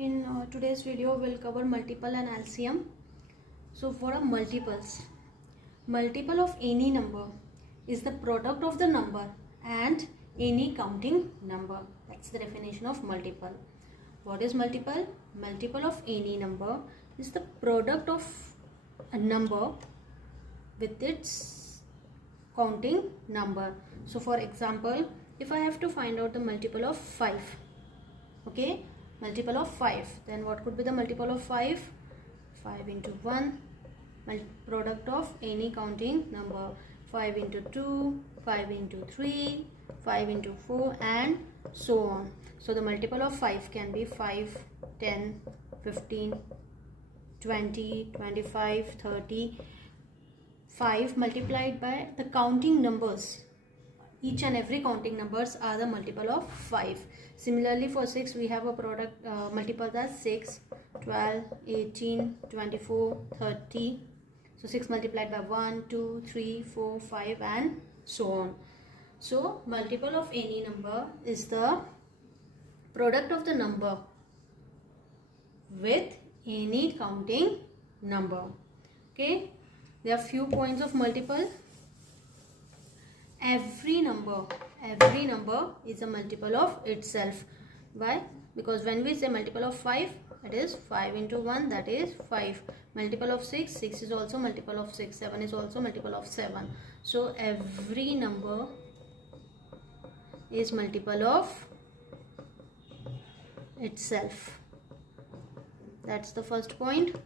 In today's video we'll cover multiple and LCM. So for a multiples, multiple of any number is the product of the number and any counting number. That's the definition of multiple. What is multiple? Multiple of any number is the product of a number with its counting number. So for example, if I have to find out the multiple of 5, okay, multiple of 5, then what could be the multiple of 5? 5 into 1, product of any counting number, 5 into 2, 5 into 3, 5 into 4, and so on. So the multiple of 5 can be 5, 10, 15, 20, 25, 30. 5 multiplied by the counting numbers. Each and every counting numbers are the multiple of 5. Similarly for 6 we have a product multiple as 6, 12, 18, 24, 30. So 6 multiplied by 1, 2, 3, 4, 5 and so on. So multiple of any number is the product of the number with any counting number. Okay, there are few points of multiple. Every number is a multiple of itself. Why? Because when we say multiple of 5, it is 5 into 1, that is 5. Multiple of 6, 6 is also multiple of 6, 7 is also multiple of 7. So every number is multiple of itself. That's the first point.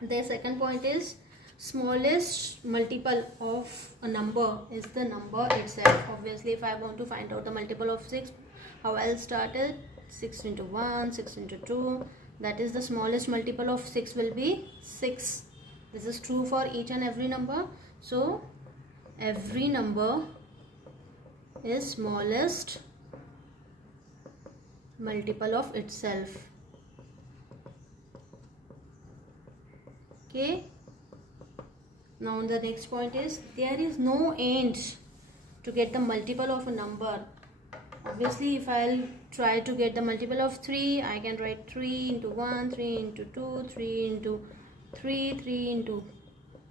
The second point is smallest multiple of a number is the number itself. Obviously, if I want to find out the multiple of 6, how I'll start it? 6 into 1, 6 into 2. That is the smallest multiple of 6 will be 6. This is true for each and every number. So every number is smallest multiple of itself. Okay. Now the next point is there is no end to get the multiple of a number. Obviously, if I'll try to get the multiple of 3, I can write 3 into 1, 3 into 2, 3 into 3, 3 into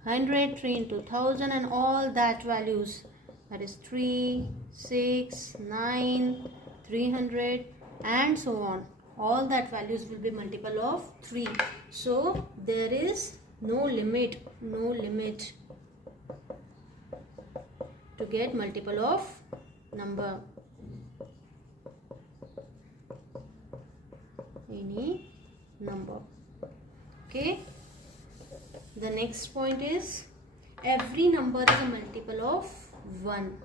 100, 3 into 1000 and all that values. That is 3, 6, 9, 300 and so on. All that values will be multiple of 3. So there is no limit to get multiple of number, any number. Okay, the next point is every number is a multiple of 1.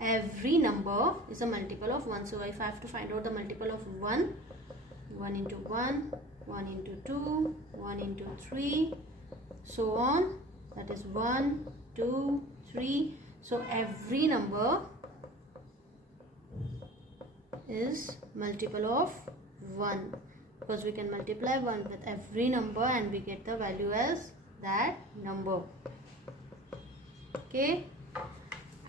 Every number is a multiple of 1. So if I have to find out the multiple of 1, 1 into 1, 1 into 2, 1 into 3, so on. That is 1, 2, 3. So every number is multiple of 1 because we can multiply 1 with every number and we get the value as that number. Okay,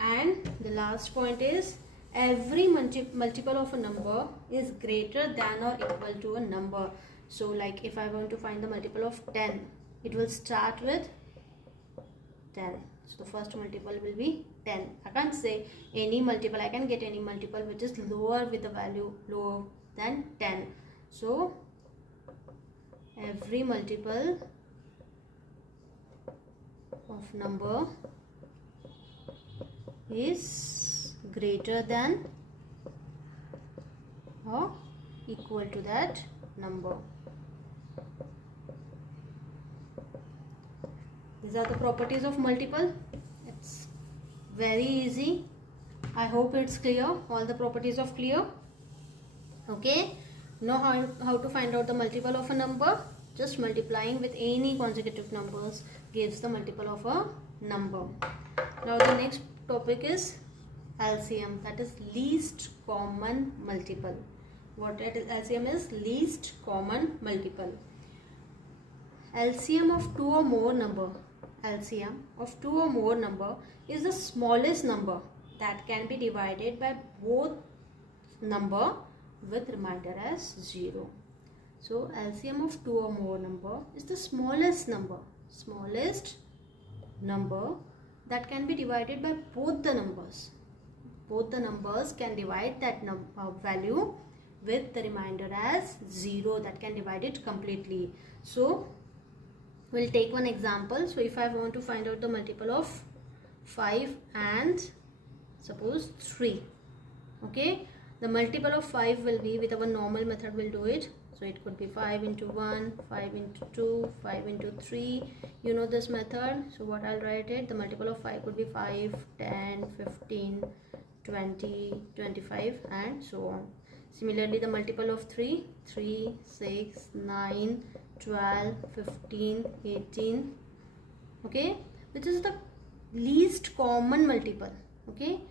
and the last point is every multiple of a number is greater than or equal to a number. So like if I want to find the multiple of 10, it will start with 10. So the first multiple will be 10. I can't say any multiple. I can get any multiple which is lower with the value lower than 10. So every multiple of number is greater than or equal to that number. These are the properties of multiple. It's very easy. I hope it's clear. All the properties of clear. Okay. Know how to find out the multiple of a number? Just multiplying with any consecutive numbers gives the multiple of a number. Now the next topic is LCM, that is least common multiple. What LCM is? Least common multiple. LCM of two or more number. LCM of two or more number is the smallest number that can be divided by both number with remainder as 0. So LCM of two or more number is the smallest number that can be divided by both the numbers. Both the numbers can divide that value with the remainder as 0, that can divide it completely. So we'll take one example. So if I want to find out the multiple of 5 and suppose 3, okay, the multiple of 5 will be, with our normal method we'll do it. So it could be 5 into 1, 5 into 2, 5 into 3. You know this method. So what I'll write it, the multiple of 5 could be 5, 10, 15, 20, 25 and so on. Similarly, the multiple of 3, 3, 6, 9, 12, 15, 18. Okay, which is the least common multiple. Okay,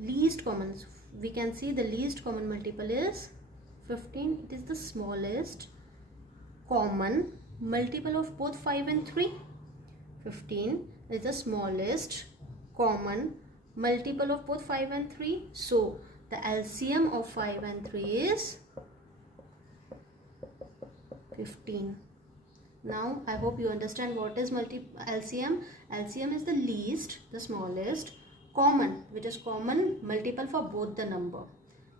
least common. So we can see the least common multiple is 15. It is the smallest common multiple of both 5 and 3. 15 is the smallest common multiple of both 5 and 3. So the LCM of 5 and 3 is 15. Now I hope you understand what is LCM. LCM is the least, the smallest common, which is common multiple for both the number.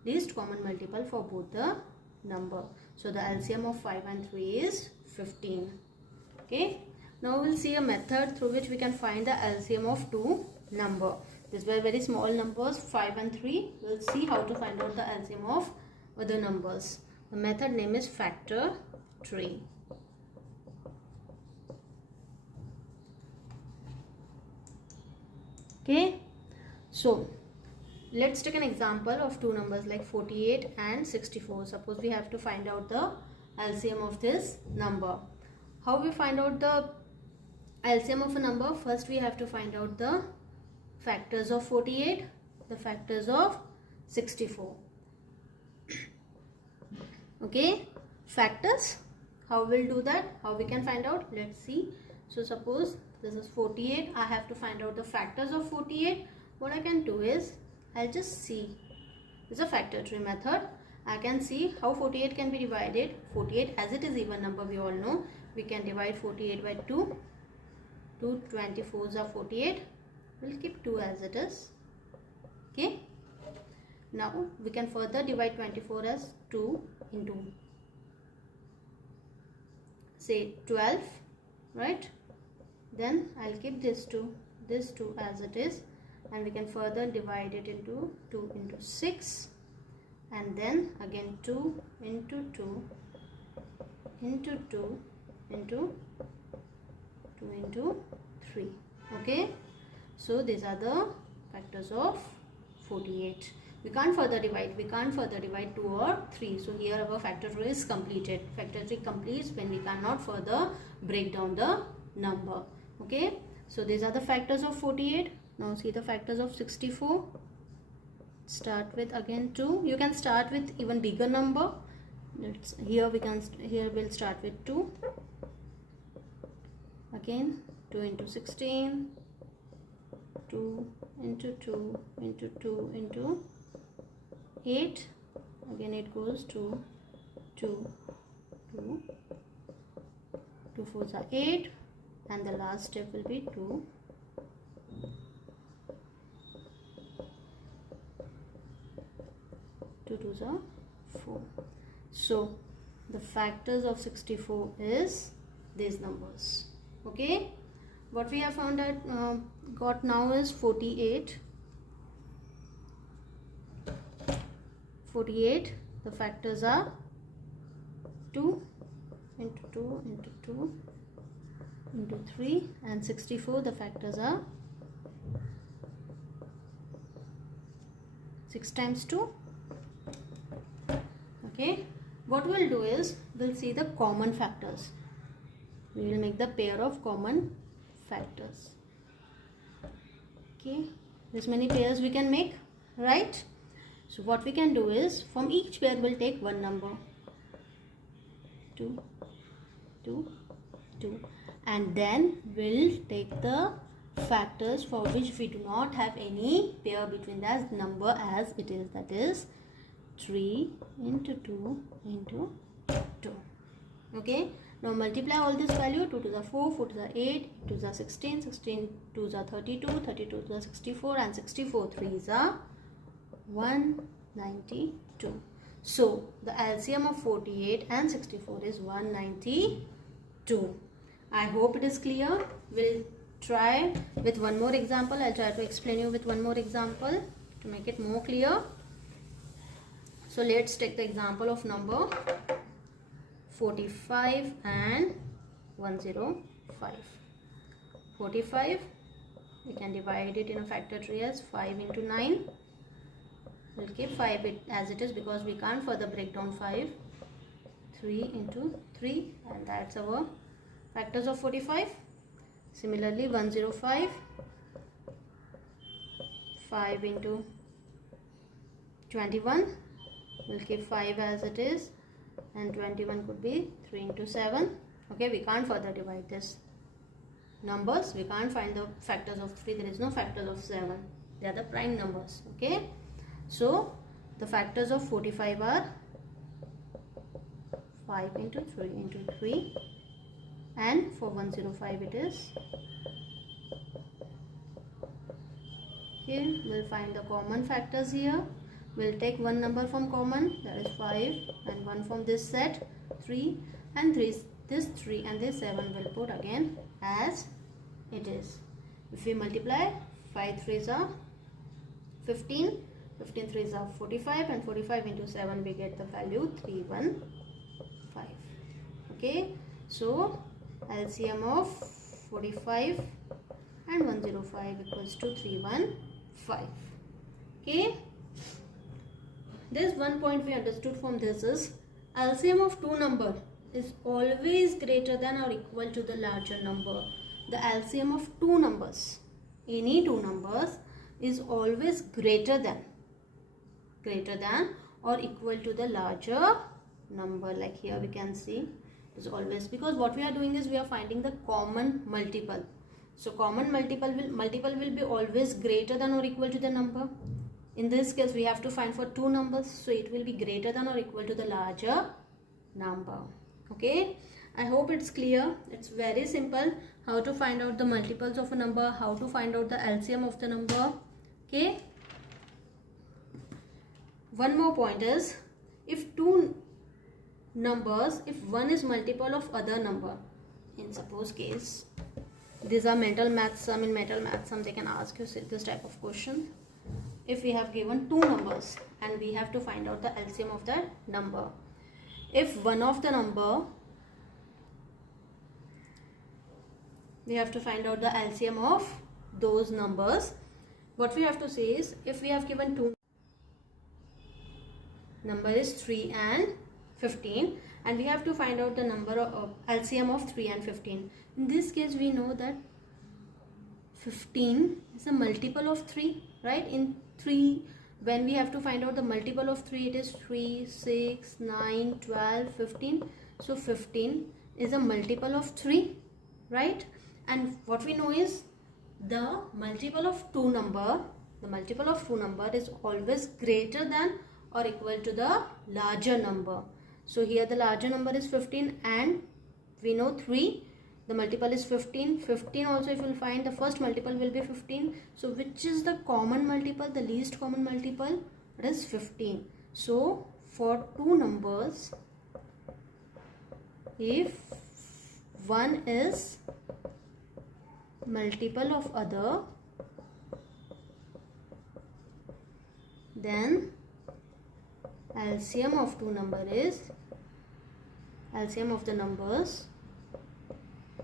Least common multiple for both the number. So the LCM of 5 and 3 is 15. Okay. Now we'll see a method through which we can find the LCM of two number. These were very small numbers, 5 and 3. We'll see how to find out the LCM of other numbers. The method name is factor tree. Okay. So let's take an example of two numbers like 48 and 64. Suppose we have to find out the LCM of this number. How we find out the LCM of a number? First we have to find out the factors of 48, the factors of 64. Okay, factors, how we'll do that, how we can find out, let's see. So suppose this is 48, I have to find out the factors of 48. What I can do is, I'll just see, this is a factor tree method. I can see how 48 can be divided. 48, as it is even number, we all know, we can divide 48 by 2. 2 24s are 48. We'll keep 2 as it is. Okay. Now we can further divide 24 as 2 into, say, 12, right? Then I'll keep this 2 as it is, and we can further divide it into 2 into 6, and then again 2 into 2 into 2 into 2 into 3. Okay. So these are the factors of 48. We can't further divide 2 or 3. So here our factor tree is completed. Factor tree completes when we cannot further break down the number. Okay. So these are the factors of 48. Now see the factors of 64. Start with again 2. You can start with even bigger number. Here we'll start with 2. Again 2 into 16. 2 into 2 into 2 into 8. Again it goes to 2. 2 4s are 8, and the last step will be 2. 2 2s are 4. So the factors of 64 is these numbers. Okay. What we have found out got now is 48. 48, the factors are 2 into 2 into 2 into 3, and 64, the factors are 6 times 2. Okay. What we'll do is, we'll see the common factors. We will make the pair of common factors. Okay, this many pairs we can make, right? So what we can do is, from each pair we'll take one number, 2 2 2, and then we'll take the factors for which we do not have any pair between that number as it is, that is 3 into 2 into 2. Okay, now multiply all this value. 2 to the 4, 4 to the 8, 8 to the 16, 16 to the 32, 32 to the 64, and 64 3s are 192. So the LCM of 48 and 64 is 192. I hope it is clear. We'll try with one more example. I'll try to explain you with one more example to make it more clear. So let's take the example of number 45 and 105. 45, we can divide it in a factor tree as 5 into 9. We'll keep 5 as it is because we can't further break down 5. 3 into 3, and that's our factors of 45. Similarly 105, 5 into 21, we'll keep 5 as it is, and 21 could be 3 into 7. Okay, we can't further divide this numbers. We can't find the factors of 3. There is no factors of 7. They are the prime numbers. Okay, so the factors of 45 are 5 into 3 into 3, and for 105 it is, okay, we'll find the common factors here. We'll take one number from common, that is 5, and one from this set 3, and 3, this 3 and this 7 will put again as it is. If we multiply, 5 3s are 15, 15 3s are 45, and 45 into 7 we get the value 315. Okay, so LCM of 45 and 105 equals to 315. Okay, there's one point we understood from this is LCM of two number is always greater than or equal to the larger number. The LCM of two numbers, any two numbers, is always greater than or equal to the larger number. Like here we can see is always, because what we are doing is we are finding the common multiple. So common multiple will be always greater than or equal to the number. In this case we have to find for two numbers, so it will be greater than or equal to the larger number. Okay, I hope it's clear. It's very simple how to find out the multiples of a number, how to find out the LCM of the number. Okay, one more point is, if two numbers, if one is multiple of other number, in suppose case, these are mental math sum. In mental math sum they can ask you this type of question. If we have given two numbers and we have to find out the LCM of that number, if one of the number, we have to find out the LCM of those numbers. What we have to say is, if we have given two, number is 3 and 15, and we have to find out the number of LCM of 3 and 15. In this case we know that 15 is a multiple of 3, right? In 3, when we have to find out the multiple of 3, it is 3, 6, 9, 12, 15. So 15 is a multiple of 3, right? And what we know is the multiple of two number is always greater than or equal to the larger number. So here the larger number is 15, and we know 3, the multiple is 15. 15 also, if you will find, the first multiple will be 15. So which is the common multiple, the least common multiple? It is 15. So for two numbers, if one is multiple of other, then LCM of two number is, LCM of the numbers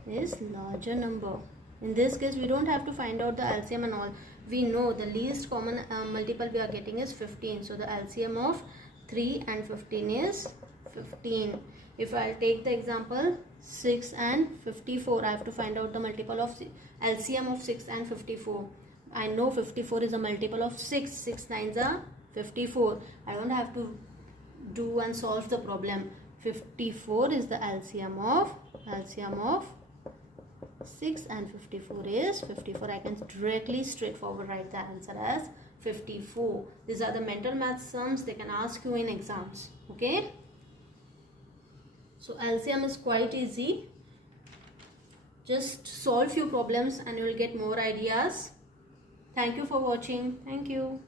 is larger number. In this case we don't have to find out the LCM and all. We know the least common multiple we are getting is 15. So the LCM of 3 and 15 is 15. If I'll take the example 6 and 54, I have to find out the multiple of LCM of 6 and 54. I know 54 is a multiple of 6. 6 9s are 54. I don't have to do and solve the problem. 54 is the LCM of 6 and 54 is 54. I can directly straightforward write the answer as 54. These are the mental math sums they can ask you in exams. Okay, so So LCM is quite easy. Just solve few problems and you will get more ideas. Thank you for watching. Thank you.